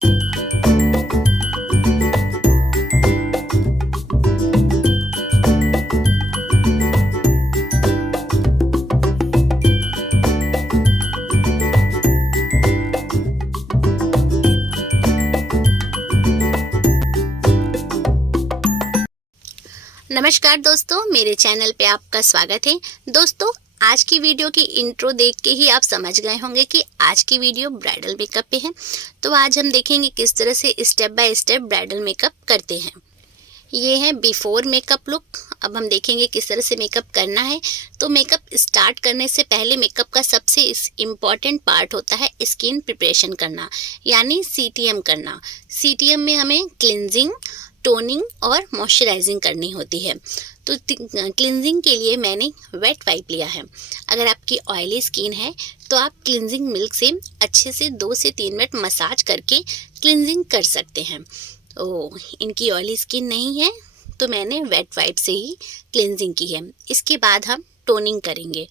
नमस्कार दोस्तों, मेरे चैनल पे आपका स्वागत है। दोस्तों, आज की वीडियो की इंट्रो देख के ही आप समझ गए होंगे कि आज की वीडियो ब्राइडल मेकअप पे है। तो आज हम देखेंगे किस तरह से step by step bridal makeup करते हैं। ये है बिफोर मेकअप लुक। अब हम देखेंगे किस तरह से मेकअप करना है। तो मेकअप स्टार्ट करने से पहले मेकअप का सबसे इम्पॉर्टेंट पार्ट होता है स्किन प्रिपरेशन करना, यानी CTM करना। CTM में हमें क्लिनजिंग, टोनिंग और मॉइस्चराइजिंग करनी होती है। तो क्लिनजिंग के लिए मैंने वेट वाइप लिया है। अगर आपकी ऑयली स्किन है तो आप क्लिनजिंग मिल्क से अच्छे से 2 से 3 मिनट मसाज करके क्लिनजिंग कर सकते हैं। तो इनकी ऑयली स्किन नहीं है तो मैंने वेट वाइप से ही क्लिनजिंग की है। इसके बाद हम टोनिंग करेंगे।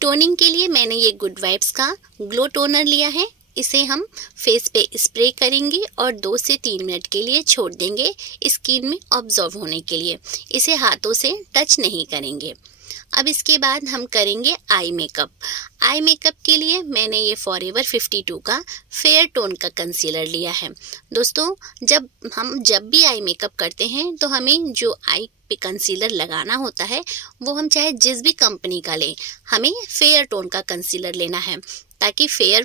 टोनिंग के लिए मैंने ये गुड वाइब्स का ग्लो टोनर लिया है। इसे हम फेस पे स्प्रे करेंगे और 2 से 3 मिनट के लिए छोड़ देंगे स्किन में ऑब्जॉर्व होने के लिए। इसे हाथों से टच नहीं करेंगे। अब इसके बाद हम करेंगे आई मेकअप। आई मेकअप के लिए मैंने ये फॉरएवर 52 का फेयर टोन का कंसीलर लिया है। दोस्तों, जब भी आई मेकअप करते हैं तो हमें जो आई पे कंसीलर लगाना होता है वो हम चाहे जिस भी कंपनी का लें, हमें फेयर टोन का कंसीलर लेना है, ताकि फेयर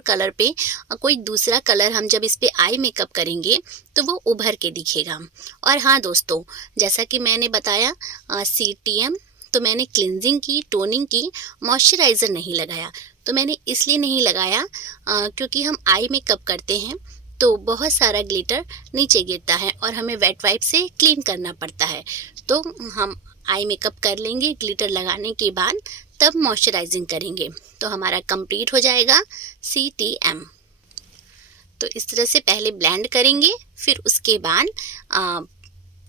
कलर पे कोई दूसरा कलर हम जब इस पे आई मेकअप करेंगे तो वो उभर के दिखेगा। और हाँ दोस्तों, जैसा कि मैंने बताया CTM, तो मैंने क्लिनजिंग की, टोनिंग की, मॉइस्चराइज़र नहीं लगाया। तो मैंने इसलिए नहीं लगाया क्योंकि हम आई मेकअप करते हैं तो बहुत सारा ग्लिटर नीचे गिरता है और हमें वेट वाइप से क्लीन करना पड़ता है। तो हम आई मेकअप कर लेंगे ग्लिटर लगाने के बाद, तब मॉइस्चराइजिंग करेंगे तो हमारा कंप्लीट हो जाएगा CTM। तो इस तरह से पहले ब्लेंड करेंगे, फिर उसके बाद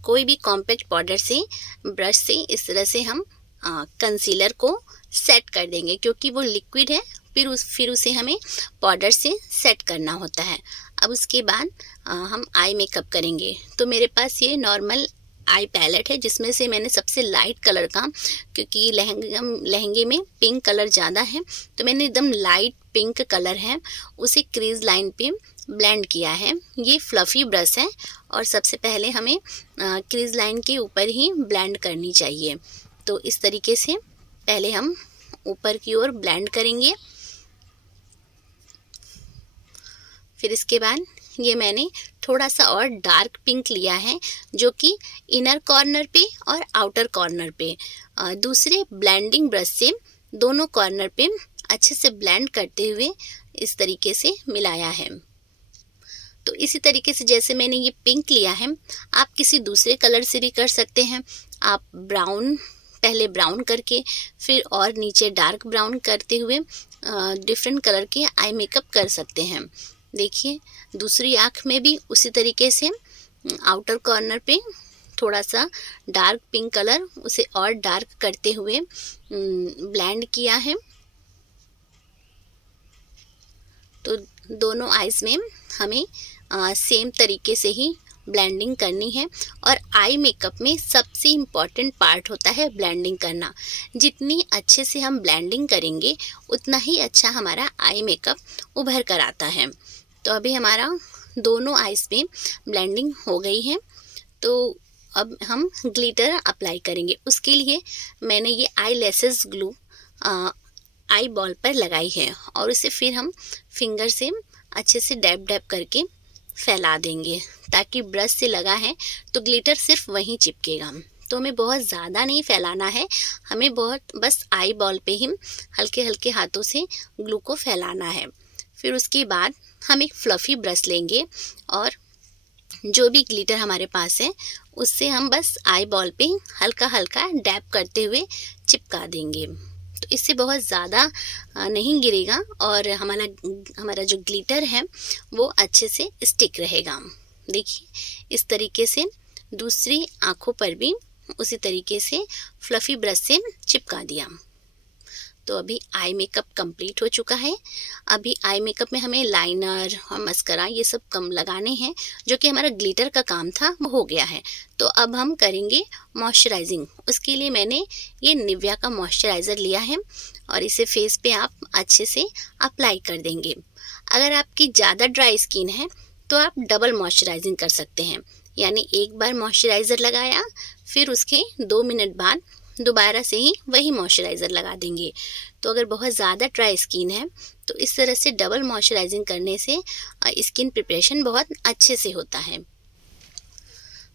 कोई भी कॉम्पैक्ट पाउडर से, ब्रश से इस तरह से हम कंसीलर को सेट कर देंगे, क्योंकि वो लिक्विड है। फिर उसे हमें पाउडर से सेट करना होता है। अब उसके बाद हम आई मेकअप करेंगे। तो मेरे पास ये नॉर्मल आई पैलेट है, जिसमें से मैंने सबसे लाइट कलर का, क्योंकि लहंगे में पिंक कलर ज़्यादा है, तो मैंने एकदम लाइट पिंक कलर है उसे क्रीज लाइन पे ब्लेंड किया है। ये फ्लफ़ी ब्रश है और सबसे पहले हमें क्रीज लाइन के ऊपर ही ब्लेंड करनी चाहिए। तो इस तरीके से पहले हम ऊपर की ओर ब्लेंड करेंगे। फिर इसके बाद ये मैंने थोड़ा सा और डार्क पिंक लिया है, जो कि इनर कॉर्नर पे और आउटर कॉर्नर पे दूसरे ब्लेंडिंग ब्रश से दोनों कॉर्नर पे अच्छे से ब्लेंड करते हुए इस तरीके से मिलाया है। तो इसी तरीके से जैसे मैंने ये पिंक लिया है, आप किसी दूसरे कलर से भी कर सकते हैं। आप पहले ब्राउन करके फिर और नीचे डार्क ब्राउन करते हुए डिफरेंट कलर के आई मेकअप कर सकते हैं। देखिए, दूसरी आँख में भी उसी तरीके से आउटर कॉर्नर पे थोड़ा सा डार्क पिंक कलर, उसे और डार्क करते हुए ब्लेंड किया है। तो दोनों आइज़ में हमें सेम तरीके से ही ब्लेंडिंग करनी है। और आई मेकअप में सबसे इम्पॉर्टेंट पार्ट होता है ब्लेंडिंग करना। जितनी अच्छे से हम ब्लेंडिंग करेंगे उतना ही अच्छा हमारा आई मेकअप उभर कर आता है। तो अभी हमारा दोनों आइज़ में ब्लेंडिंग हो गई है। तो अब हम ग्लिटर अप्लाई करेंगे। उसके लिए मैंने ये आई लैसेस ग्लू आई बॉल पर लगाई है और उसे फिर हम फिंगर से अच्छे से डैब डैब करके फैला देंगे, ताकि ब्रश से लगा है तो ग्लिटर सिर्फ वहीं चिपकेगा। तो हमें बहुत ज़्यादा नहीं फैलाना है, हमें बस आई बॉल पे ही हल्के हल्के हाथों से ग्लू को फैलाना है। फिर उसके बाद हम एक फ्लफ़ी ब्रश लेंगे और जो भी ग्लिटर हमारे पास है उससे हम बस आई बॉल पे हल्का हल्का डैब करते हुए चिपका देंगे। तो इससे बहुत ज़्यादा नहीं गिरेगा और हमारा जो ग्लिटर है वो अच्छे से स्टिक रहेगा। देखिए, इस तरीके से दूसरी आँखों पर भी उसी तरीके से फ्लफ़ी ब्रश से चिपका दिया। तो अभी आई मेकअप कंप्लीट हो चुका है। अभी आई मेकअप में हमें लाइनर और मस्करा ये सब कम लगाने हैं, जो कि हमारा ग्लिटर का काम था वो हो गया है। तो अब हम करेंगे मॉइस्चराइजिंग। उसके लिए मैंने ये निविया का मॉइस्चराइज़र लिया है और इसे फेस पे आप अच्छे से अप्लाई कर देंगे। अगर आपकी ज़्यादा ड्राई स्किन है तो आप डबल मॉइस्चराइजिंग कर सकते हैं, यानी एक बार मॉइस्चराइज़र लगाया फिर उसके 2 मिनट बाद दोबारा से ही वही मॉइस्चराइज़र लगा देंगे। तो अगर बहुत ज़्यादा ड्राई स्किन है तो इस तरह से डबल मॉइस्चराइजिंग करने से स्किन प्रिपरेशन बहुत अच्छे से होता है।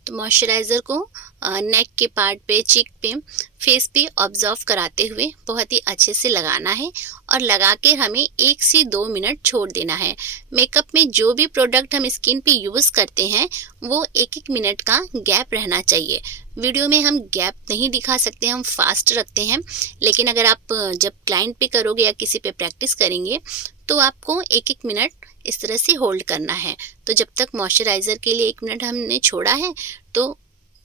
तो मॉइस्चराइज़र को नेक के पार्ट पे, चिक पे, फेस पे ऑब्जर्व कराते हुए बहुत ही अच्छे से लगाना है और लगा के हमें 1 से 2 मिनट छोड़ देना है। मेकअप में जो भी प्रोडक्ट हम स्किन पे यूज़ करते हैं वो 1-1 मिनट का गैप रहना चाहिए। वीडियो में हम गैप नहीं दिखा सकते, हम फास्ट रखते हैं, लेकिन अगर आप जब क्लाइंट पे करोगे या किसी पे प्रैक्टिस करेंगे तो आपको 1-1 मिनट इस तरह से होल्ड करना है। तो जब तक मॉइस्चराइज़र के लिए 1 मिनट हमने छोड़ा है तो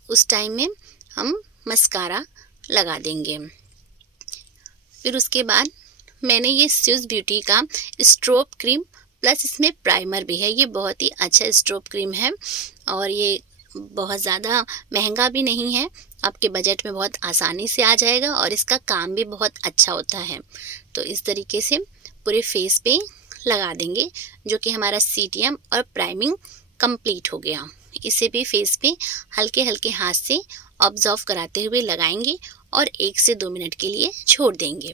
उस टाइम में हम मस्कारा लगा देंगे। फिर उसके बाद मैंने ये स्विस ब्यूटी का स्ट्रोब क्रीम प्लस इसमें प्राइमर भी है। ये बहुत ही अच्छा स्ट्रोब क्रीम है और ये बहुत ज़्यादा महंगा भी नहीं है, आपके बजट में बहुत आसानी से आ जाएगा और इसका काम भी बहुत अच्छा होता है। तो इस तरीके से पूरे फेस पे लगा देंगे, जो कि हमारा सीटीएम और प्राइमिंग कंप्लीट हो गया। इसे भी फेस पे हल्के हल्के हाथ से ऑब्जर्व कराते हुए लगाएंगे और 1 से 2 मिनट के लिए छोड़ देंगे।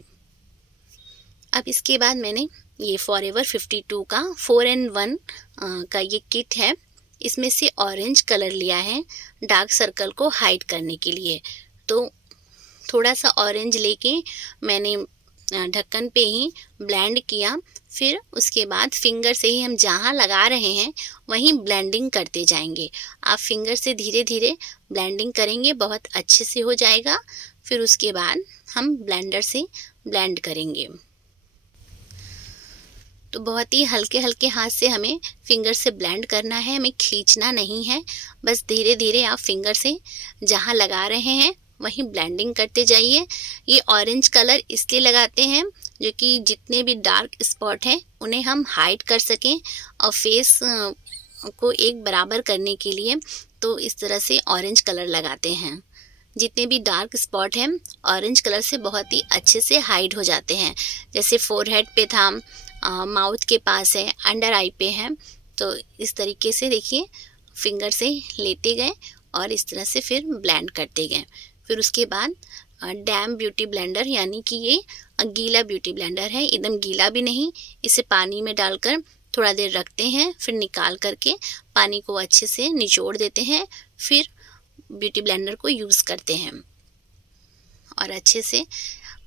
अब इसके बाद मैंने ये फॉरएवर 52 का 4in1 का ये किट है। इसमें से ऑरेंज कलर लिया है डार्क सर्कल को हाइड करने के लिए। तो थोड़ा सा ऑरेंज लेके मैंने ढक्कन पे ही ब्लेंड किया, फिर उसके बाद फिंगर से ही हम जहाँ लगा रहे हैं वहीं ब्लेंडिंग करते जाएंगे। आप फिंगर से धीरे धीरे ब्लेंडिंग करेंगे, बहुत अच्छे से हो जाएगा। फिर उसके बाद हम ब्लेंडर से ब्लेंड करेंगे। तो बहुत ही हल्के हल्के हाथ से हमें फिंगर से ब्लेंड करना है, हमें खींचना नहीं है। बस धीरे धीरे आप फिंगर से जहाँ लगा रहे हैं वहीं ब्लेंडिंग करते जाइए। ये ऑरेंज कलर इसलिए लगाते हैं जो कि जितने भी डार्क स्पॉट हैं उन्हें हम हाइड कर सकें और फेस को एक बराबर करने के लिए तो इस तरह से ऑरेंज कलर लगाते हैं। जितने भी डार्क स्पॉट हैं ऑरेंज कलर से बहुत ही अच्छे से हाइड हो जाते हैं। जैसे फोरहेड पे था, माउथ के पास है, अंडर आई पे है। तो इस तरीके से देखिए फिंगर से लेते गए और इस तरह से फिर ब्लेंड करते गए। फिर उसके बाद डैम ब्यूटी ब्लेंडर, यानी कि ये गीला ब्यूटी ब्लेंडर है, एकदम गीला भी नहीं। इसे पानी में डालकर थोड़ा देर रखते हैं, फिर निकाल करके पानी को अच्छे से निचोड़ देते हैं, फिर ब्यूटी ब्लेंडर को यूज़ करते हैं। और अच्छे से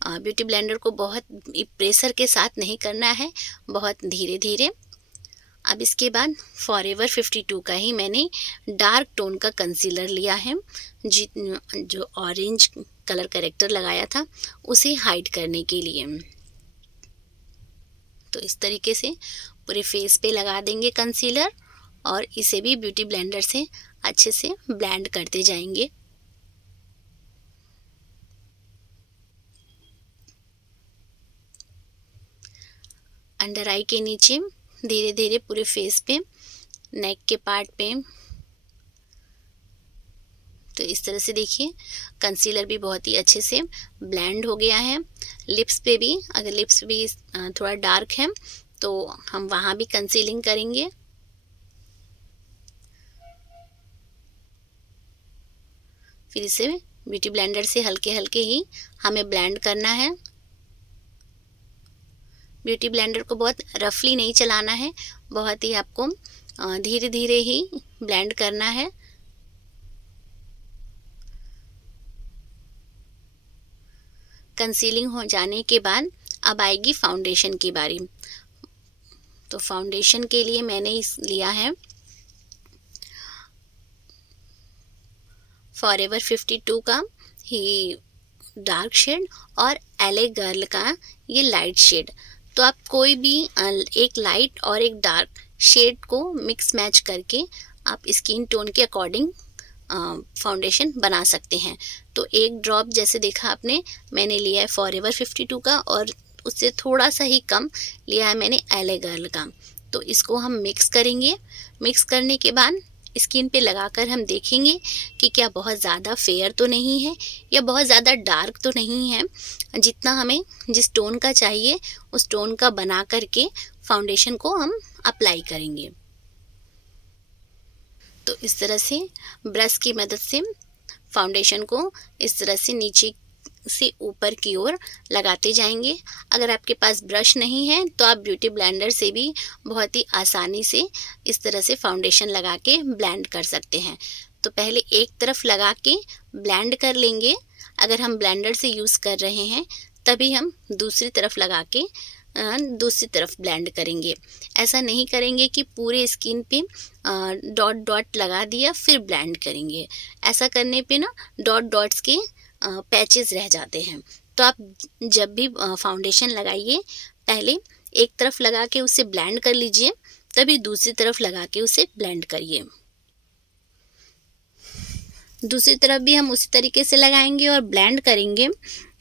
ब्यूटी ब्लेंडर को बहुत प्रेशर के साथ नहीं करना है, बहुत धीरे धीरे। अब इसके बाद फॉरएवर 52 का ही मैंने डार्क टोन का कंसीलर लिया है, जो ऑरेंज कलर करेक्टर लगाया था उसे हाइड करने के लिए। तो इस तरीके से पूरे फेस पे लगा देंगे कंसीलर और इसे भी ब्यूटी ब्लेंडर से अच्छे से ब्लेंड करते जाएंगे। अंडर आई के नीचे धीरे धीरे पूरे फेस पे, नेक के पार्ट पे। तो इस तरह से देखिए कंसीलर भी बहुत ही अच्छे से ब्लेंड हो गया है। लिप्स पे भी, अगर लिप्स भी थोड़ा डार्क है तो हम वहाँ भी कंसीलिंग करेंगे। फिर इसे ब्यूटी ब्लेंडर से हल्के हल्के ही हमें ब्लेंड करना है। ब्यूटी ब्लेंडर को बहुत रफली नहीं चलाना है, बहुत ही आपको धीरे धीरे ही ब्लेंड करना है। कंसीलिंग हो जाने के बाद अब आएगी फाउंडेशन की बारी। तो फाउंडेशन के लिए मैंने लिया है फॉरएवर 52 का ही डार्क शेड और एलए गर्ल का ये लाइट शेड। तो आप कोई भी एक लाइट और एक डार्क शेड को मिक्स मैच करके आप स्किन टोन के अकॉर्डिंग फाउंडेशन बना सकते हैं। तो एक ड्रॉप जैसे देखा आपने मैंने लिया है फॉरएवर 52 का और उससे थोड़ा सा ही कम लिया है मैंने LA गर्ल का। तो इसको हम मिक्स करेंगे। मिक्स करने के बाद स्किन पे लगाकर हम देखेंगे कि क्या बहुत ज़्यादा फेयर तो नहीं है या बहुत ज़्यादा डार्क तो नहीं है। जितना हमें जिस टोन का चाहिए उस टोन का बना करके फाउंडेशन को हम अप्लाई करेंगे। तो इस तरह से ब्रश की मदद से फाउंडेशन को इस तरह से नीचे से ऊपर की ओर लगाते जाएंगे। अगर आपके पास ब्रश नहीं है तो आप ब्यूटी ब्लेंडर से भी बहुत ही आसानी से इस तरह से फाउंडेशन लगा के ब्लेंड कर सकते हैं। तो पहले एक तरफ लगा के ब्लेंड कर लेंगे। अगर हम ब्लेंडर से यूज़ कर रहे हैं तभी हम दूसरी तरफ लगा के दूसरी तरफ ब्लेंड करेंगे। ऐसा नहीं करेंगे कि पूरे स्किन पे डॉट डॉट लगा दिया फिर ब्लेंड करेंगे। ऐसा करने पे ना डॉट डॉट्स के पैचेस रह जाते हैं। तो आप जब भी फाउंडेशन लगाइए पहले एक तरफ लगा के उसे ब्लेंड कर लीजिए, तभी दूसरी तरफ लगा के उसे ब्लेंड करिए। दूसरी तरफ भी हम उसी तरीके से लगाएंगे और ब्लेंड करेंगे।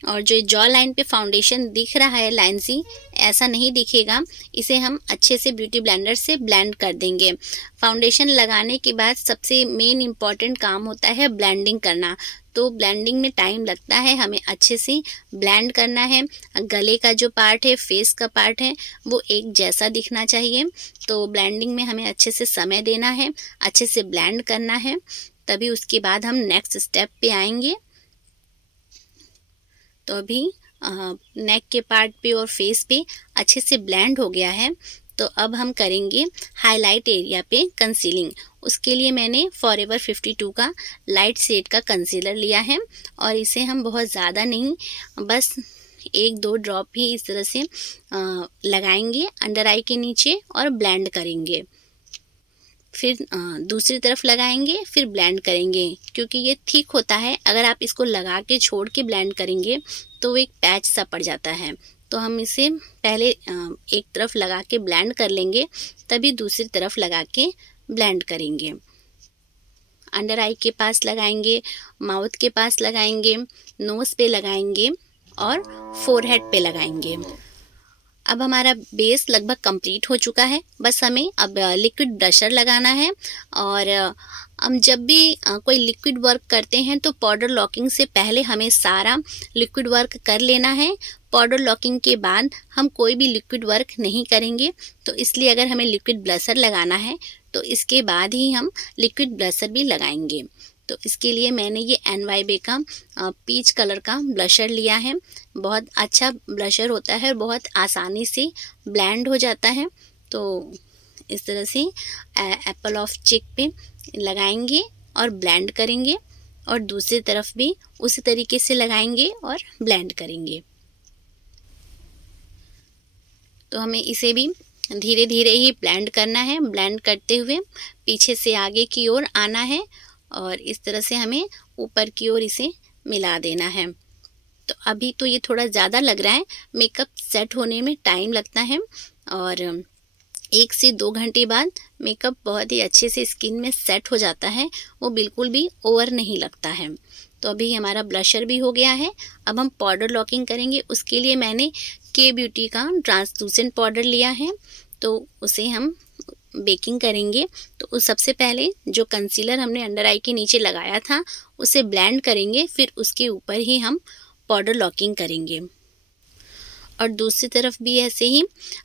और जो जॉ लाइन पे फाउंडेशन दिख रहा है लाइन सी, ऐसा नहीं दिखेगा। इसे हम अच्छे से ब्यूटी ब्लेंडर से ब्लेंड कर देंगे। फाउंडेशन लगाने के बाद सबसे मेन इम्पॉर्टेंट काम होता है ब्लेंडिंग करना। तो ब्लेंडिंग में टाइम लगता है, हमें अच्छे से ब्लेंड करना है। गले का जो पार्ट है, फेस का पार्ट है, वो एक जैसा दिखना चाहिए। तो ब्लेंडिंग में हमें अच्छे से समय देना है, अच्छे से ब्लेंड करना है, तभी उसके बाद हम नेक्स्ट स्टेप पे आएंगे। तो अभी नेक के पार्ट पे और फेस पे अच्छे से ब्लेंड हो गया है। तो अब हम करेंगे हाईलाइट एरिया पे कंसीलिंग। उसके लिए मैंने फॉरएवर 52 का लाइट शेड का कंसीलर लिया है और इसे हम बहुत ज़्यादा नहीं, बस 1-2 ड्रॉप ही इस तरह से लगाएंगे अंडर आई के नीचे और ब्लेंड करेंगे। फिर दूसरी तरफ लगाएंगे, फिर ब्लेंड करेंगे। क्योंकि ये थिक होता है, अगर आप इसको लगा के छोड़ के ब्लेंड करेंगे तो एक पैच सा पड़ जाता है। तो हम इसे पहले एक तरफ लगा के ब्लेंड कर लेंगे, तभी दूसरी तरफ लगा के ब्लेंड करेंगे। अंडर आई के पास लगाएंगे, माउथ के पास लगाएंगे, नोज़ पे लगाएंगे और फोरहेड पे लगाएंगे। अब हमारा बेस लगभग कंप्लीट हो चुका है। बस हमें अब लिक्विड ब्रशर लगाना है। और हम जब भी कोई लिक्विड वर्क करते हैं तो पाउडर लॉकिंग से पहले हमें सारा लिक्विड वर्क कर लेना है। पाउडर लॉकिंग के बाद हम कोई भी लिक्विड वर्क नहीं करेंगे। तो इसलिए अगर हमें लिक्विड ब्लशर लगाना है तो इसके बाद ही हम लिक्विड ब्लशर भी लगाएंगे। तो इसके लिए मैंने ये NYB का पीच कलर का ब्लशर लिया है। बहुत अच्छा ब्लशर होता है, बहुत आसानी से ब्लेंड हो जाता है। तो इस तरह से एप्पल ऑफ चिक पे लगाएंगे और ब्लेंड करेंगे और दूसरी तरफ भी उसी तरीके से लगाएंगे और ब्लेंड करेंगे। तो हमें इसे भी धीरे धीरे ही ब्लेंड करना है। ब्लेंड करते हुए पीछे से आगे की ओर आना है और इस तरह से हमें ऊपर की ओर इसे मिला देना है। तो अभी तो ये थोड़ा ज़्यादा लग रहा है, मेकअप सेट होने में टाइम लगता है और 1 से 2 घंटे बाद मेकअप बहुत ही अच्छे से स्किन में सेट हो जाता है, वो बिल्कुल भी ओवर नहीं लगता है। तो अभी हमारा ब्लशर भी हो गया है। अब हम पाउडर लॉकिंग करेंगे। उसके लिए मैंने के ब्यूटी का ट्रांसलूसेंट पाउडर लिया है, तो उसे हम बेकिंग करेंगे। तो सबसे पहले जो कंसीलर हमने अंडर आई के नीचे लगाया था उसे ब्लेंड करेंगे, फिर उसके ऊपर ही हम पाउडर लॉकिंग करेंगे। और दूसरी तरफ भी ऐसे ही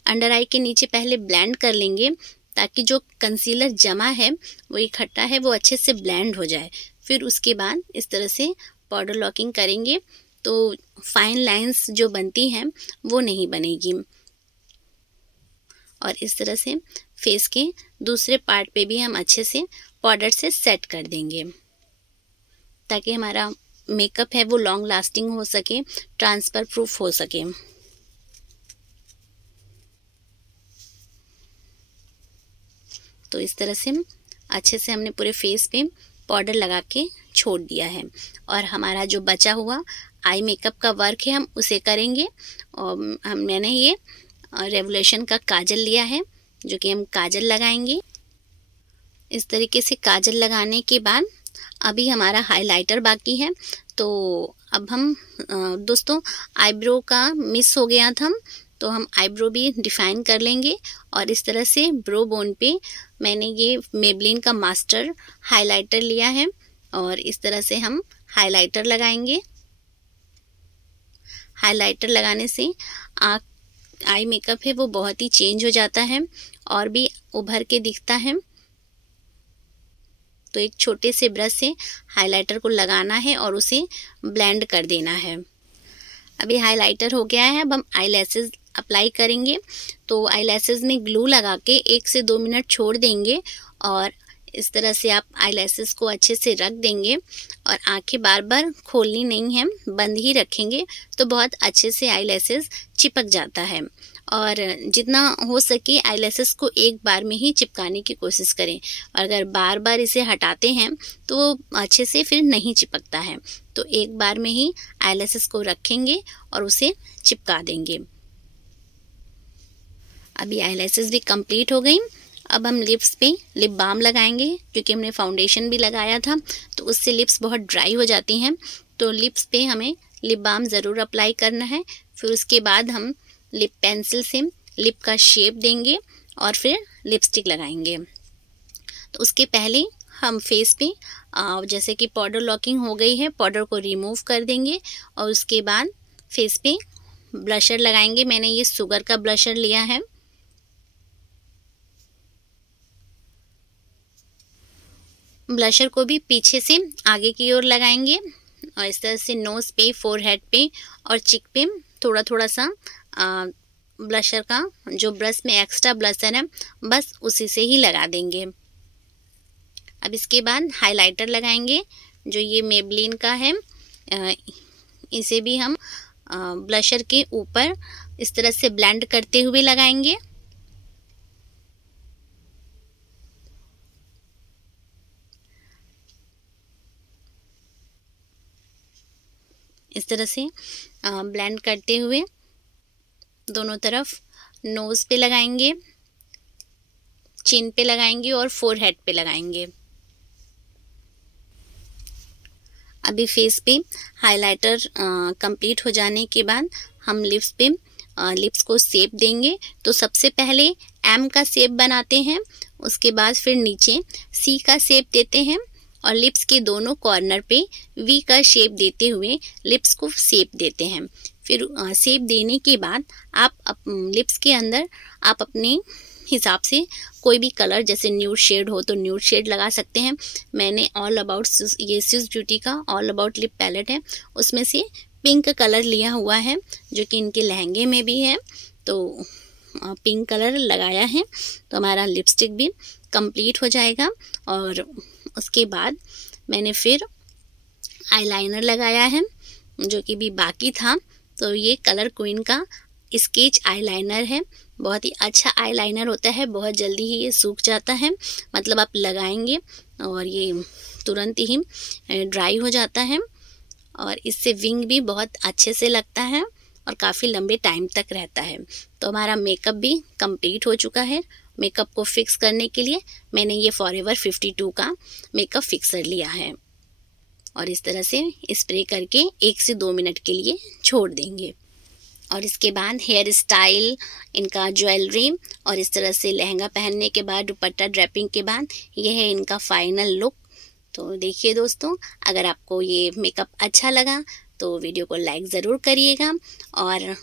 अंडर आई के नीचे पहले ब्लेंड कर लेंगे ताकि जो कंसीलर जमा है वो इकट्ठा है वो अच्छे से ब्लेंड हो जाए। फिर उसके बाद इस तरह से पाउडर लॉकिंग करेंगे तो फाइन लाइंस जो बनती हैं वो नहीं बनेगी। और इस तरह से फेस के दूसरे पार्ट पे भी हम अच्छे से पाउडर से सेट कर देंगे ताकि हमारा मेकअप है वो लॉन्ग लास्टिंग हो सके, ट्रांसफर प्रूफ हो सके। तो इस तरह से अच्छे से हमने पूरे फेस पे पाउडर लगा के छोड़ दिया है। और हमारा जो बचा हुआ आई मेकअप का वर्क है हम उसे करेंगे। और मैंने ये रेवोल्यूशन का काजल लिया है जो कि हम काजल लगाएंगे। इस तरीके से काजल लगाने के बाद अभी हमारा हाइलाइटर बाकी है। तो अब हम दोस्तों आईब्रो का मिस हो गया था, तो हम आईब्रो भी डिफ़ाइन कर लेंगे। और इस तरह से ब्रो बोन पे मैंने ये मेबलिन का मास्टर हाइलाइटर लिया है और इस तरह से हम हाइलाइटर लगाएंगे। हाइलाइटर लगाने से आई मेकअप है वो बहुत ही चेंज हो जाता है और भी उभर के दिखता है। तो एक छोटे से ब्रश से हाइलाइटर को लगाना है और उसे ब्लेंड कर देना है। अभी हाइलाइटर हो गया है, अब हम आईलैशेस अप्लाई करेंगे। तो आईलैशेस में ग्लू लगा के 1 से 2 मिनट छोड़ देंगे और इस तरह से आप आईलैशेस को अच्छे से रख देंगे और आंखें बार बार खोलनी नहीं है, बंद ही रखेंगे तो बहुत अच्छे से आईलैशेस चिपक जाता है। और जितना हो सके आईलैशेस को एक बार में ही चिपकाने की कोशिश करें। और अगर बार बार इसे हटाते हैं तो वो अच्छे से फिर नहीं चिपकता है। तो एक बार में ही आईलैशेस को रखेंगे और उसे चिपका देंगे। अभी आईलैशेस भी कंप्लीट हो गई। अब हम लिप्स पे लिप बाम लगाएंगे, क्योंकि हमने फाउंडेशन भी लगाया था तो उससे लिप्स बहुत ड्राई हो जाती हैं। तो लिप्स पे हमें लिप बाम ज़रूर अप्लाई करना है। फिर उसके बाद हम लिप पेंसिल से लिप का शेप देंगे और फिर लिपस्टिक लगाएंगे। तो उसके पहले हम फेस पे जैसे कि पाउडर लॉकिंग हो गई है, पाउडर को रिमूव कर देंगे और उसके बाद फेस पे ब्लशर लगाएंगे। मैंने ये शुगर का ब्लशर लिया है। ब्लशर को भी पीछे से आगे की ओर लगाएंगे और इस तरह से नोज़ पे, फोरहेड पे और चिक पे थोड़ा थोड़ा सा ब्लशर का जो ब्रश में एक्स्ट्रा ब्लशर है बस उसी से ही लगा देंगे। अब इसके बाद हाइलाइटर लगाएंगे जो ये मेबलिन का है। इसे भी हम ब्लशर के ऊपर इस तरह से ब्लेंड करते हुए लगाएंगे। इस तरह से ब्लेंड करते हुए दोनों तरफ नोज़ पे लगाएंगे, चिन पे लगाएंगे और फोरहेड पे लगाएंगे। अभी फेस पे हाइलाइटर कंप्लीट हो जाने के बाद हम लिप्स पे लिप्स को शेप देंगे। तो सबसे पहले एम का शेप बनाते हैं, उसके बाद फिर नीचे सी का शेप देते हैं और लिप्स के दोनों कॉर्नर पे वी का शेप देते हुए लिप्स को शेप देते हैं। फिर शेप देने के बाद आप लिप्स के अंदर आप अपने हिसाब से कोई भी कलर, जैसे न्यूड शेड हो तो न्यूड शेड लगा सकते हैं। मैंने ऑल अबाउट ये स्विस ब्यूटी का ऑल अबाउट लिप पैलेट है, उसमें से पिंक कलर लिया हुआ है जो कि इनके लहंगे में भी है। तो पिंक कलर लगाया है तो हमारा लिपस्टिक भी कंप्लीट हो जाएगा। और उसके बाद मैंने फिर आईलाइनर लगाया है जो कि भी बाकी था। तो ये कलर क्वीन का स्केच आईलाइनर है। बहुत ही अच्छा आईलाइनर होता है, बहुत जल्दी ही ये सूख जाता है। मतलब आप लगाएंगे और ये तुरंत ही ड्राई हो जाता है और इससे विंग भी बहुत अच्छे से लगता है और काफ़ी लंबे टाइम तक रहता है। तो हमारा मेकअप भी कंप्लीट हो चुका है। मेकअप को फिक्स करने के लिए मैंने ये फॉरएवर 52 का मेकअप फिक्सर लिया है और इस तरह से स्प्रे करके 1 से 2 मिनट के लिए छोड़ देंगे। और इसके बाद हेयर स्टाइल, इनका ज्वेलरी और इस तरह से लहंगा पहनने के बाद दुपट्टा ड्रैपिंग के बाद ये है इनका फाइनल लुक। तो देखिए दोस्तों, अगर आपको ये मेकअप अच्छा लगा तो वीडियो को लाइक ज़रूर करिएगा और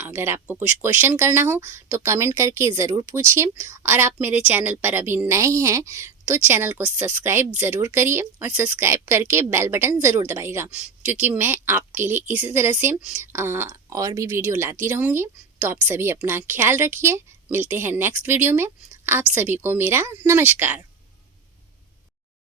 अगर आपको कुछ क्वेश्चन करना हो तो कमेंट करके ज़रूर पूछिए। और आप मेरे चैनल पर अभी नए हैं तो चैनल को सब्सक्राइब ज़रूर करिए और सब्सक्राइब करके बेल बटन ज़रूर दबाइएगा, क्योंकि मैं आपके लिए इसी तरह से और भी वीडियो लाती रहूँगी। तो आप सभी अपना ख्याल रखिए। मिलते हैं नेक्स्ट वीडियो में। आप सभी को मेरा नमस्कार।